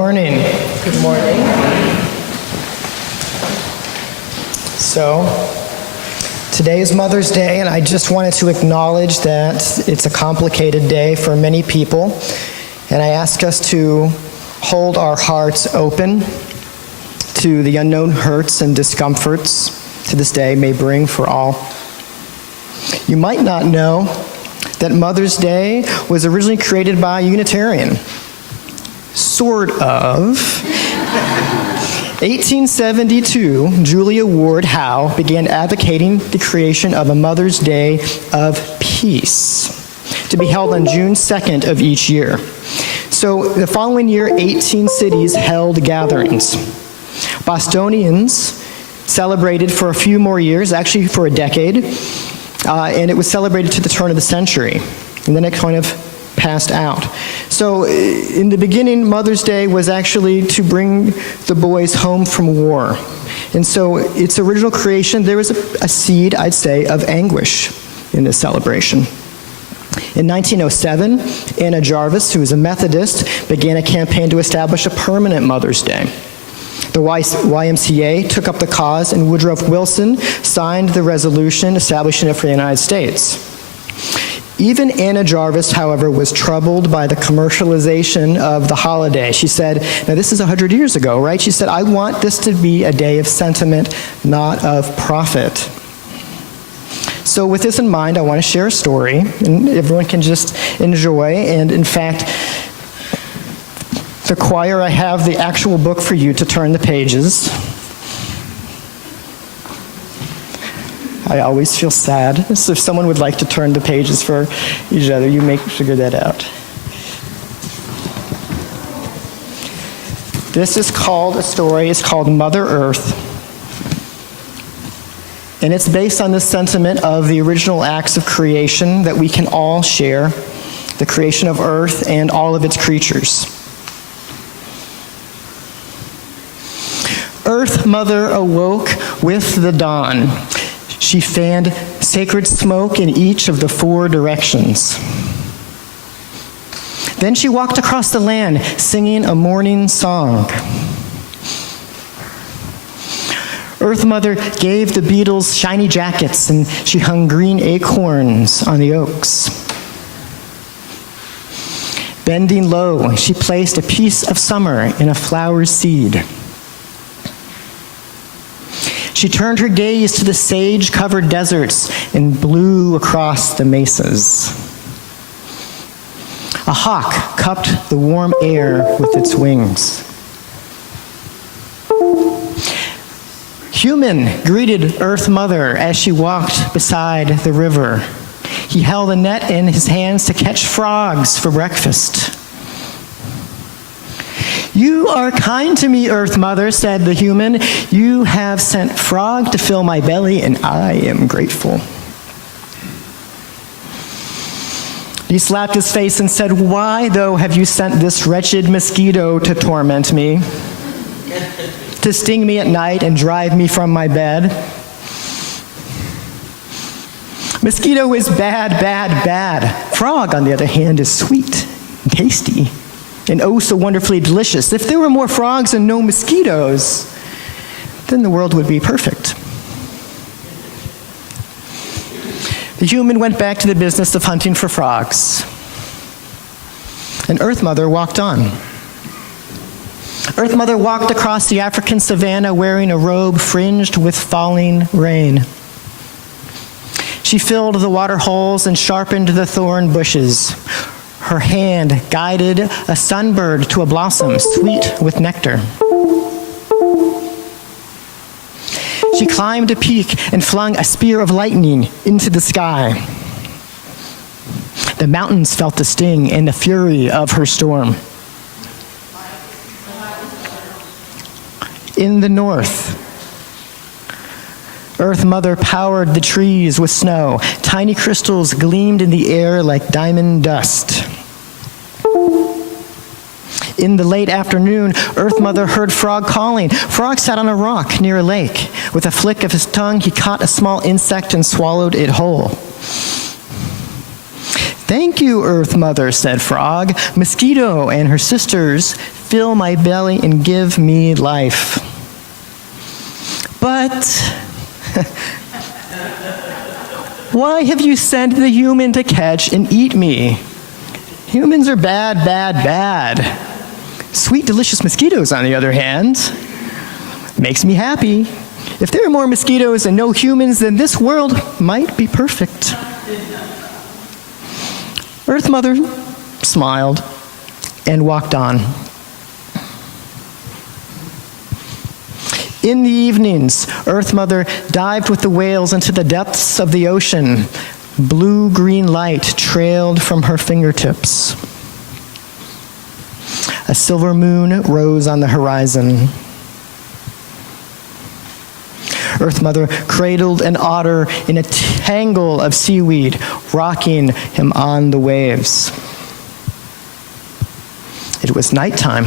Morning. Good morning. So, today is Mother's Day, and I just wanted to acknowledge that it's a complicated day for many people, and I ask us to hold our hearts open to the unknown hurts and discomforts to this day may bring for all. You might not know that Mother's Day was originally created by a Unitarian. Sort of. 1872, Julia Ward Howe began advocating the creation of a Mother's Day of Peace to be held on June 2nd of each year. So the following year, 18 cities held gatherings. Bostonians celebrated for a few more years, actually for a decade, and it was celebrated to the turn of the century. And then it kind of passed out. So in the beginning, Mother's Day was actually to bring the boys home from war. And so its original creation, there was a seed, I'd say, of anguish in this celebration. In 1907, Anna Jarvis, who was a Methodist, began a campaign to establish a permanent Mother's Day. The YMCA took up the cause, and Woodrow Wilson signed the resolution establishing it for the United States. Even Anna Jarvis, however, was troubled by the commercialization of the holiday. She said, now this is 100 years ago, right? She said, I want this to be a day of sentiment, not of profit. So with this in mind, I want to share a story, and everyone can just enjoy. And in fact, the choir, I have the actual book for you to turn the pages. I always feel sad. So if someone would like to turn the pages for each other, you may figure that out. This is called a story. It's called Mother Earth. And it's based on the sentiment of the original acts of creation that we can all share, the creation of Earth and all of its creatures. Earth Mother awoke with the dawn. She fanned sacred smoke in each of the 4 directions. Then she walked across the land, singing a morning song. Earth Mother gave the beetles shiny jackets, and she hung green acorns on the oaks. Bending low, she placed a piece of summer in a flower seed. She turned her gaze to the sage-covered deserts and blew across the mesas. A hawk cupped the warm air with its wings. Human greeted Earth Mother as she walked beside the river. He held a net in his hands to catch frogs for breakfast. You are kind to me, Earth Mother, said the human. You have sent frog to fill my belly, and I am grateful. He slapped his face and said, why, though, have you sent this wretched mosquito to torment me, to sting me at night and drive me from my bed? Mosquito is bad, bad, bad. Frog, on the other hand, is sweet and tasty, and oh so wonderfully delicious. If there were more frogs and no mosquitoes, then the world would be perfect. The human went back to the business of hunting for frogs. And Earth Mother walked on. Earth Mother walked across the African savanna wearing a robe fringed with falling rain. She filled the water holes and sharpened the thorn bushes. Her hand guided a sunbird to a blossom sweet with nectar. She climbed a peak and flung a spear of lightning into the sky. The mountains felt the sting and the fury of her storm. In the north, Earth Mother powered the trees with snow. Tiny crystals gleamed in the air like diamond dust. In the late afternoon, Earth Mother heard Frog calling. Frog sat on a rock near a lake. With a flick of his tongue, he caught a small insect and swallowed it whole. Thank you, Earth Mother, said Frog. Mosquito and her sisters fill my belly and give me life. But why have you sent the human to catch and eat me? Humans are bad, bad, bad. Sweet, delicious mosquitoes, on the other hand, makes me happy. If there were more mosquitoes and no humans, then this world might be perfect. Earth Mother smiled and walked on. In the evenings, Earth Mother dived with the whales into the depths of the ocean. Blue-green light trailed from her fingertips. A silver moon rose on the horizon. Earth Mother cradled an otter in a tangle of seaweed, rocking him on the waves. It was nighttime.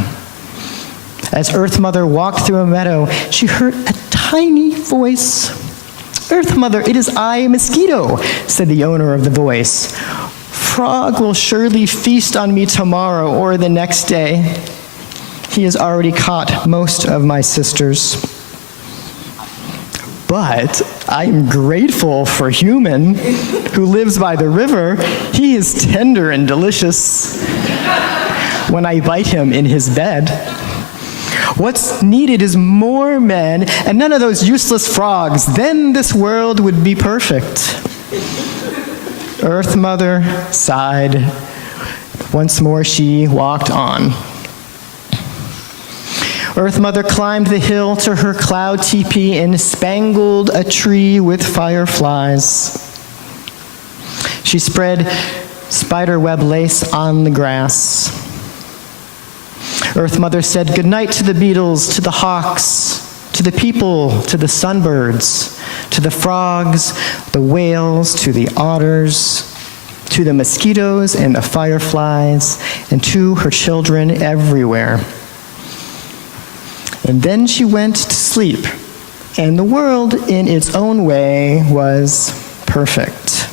As Earth Mother walked through a meadow, she heard a tiny voice. "Earth Mother, it is I, Mosquito," said the owner of the voice. "Frog will surely feast on me tomorrow or the next day. He has already caught most of my sisters. But I am grateful for Human, who lives by the river. He is tender and delicious when I bite him in his bed. What's needed is more men and none of those useless frogs. Then this world would be perfect." Earth Mother sighed. Once more she walked on. Earth Mother climbed the hill to her cloud teepee and spangled a tree with fireflies. She spread spiderweb lace on the grass. Earth Mother said goodnight to the beetles, to the hawks, to the people, to the sunbirds, to the frogs, the whales, to the otters, to the mosquitoes and the fireflies, and to her children everywhere. And then she went to sleep, and the world, in its own way, was perfect.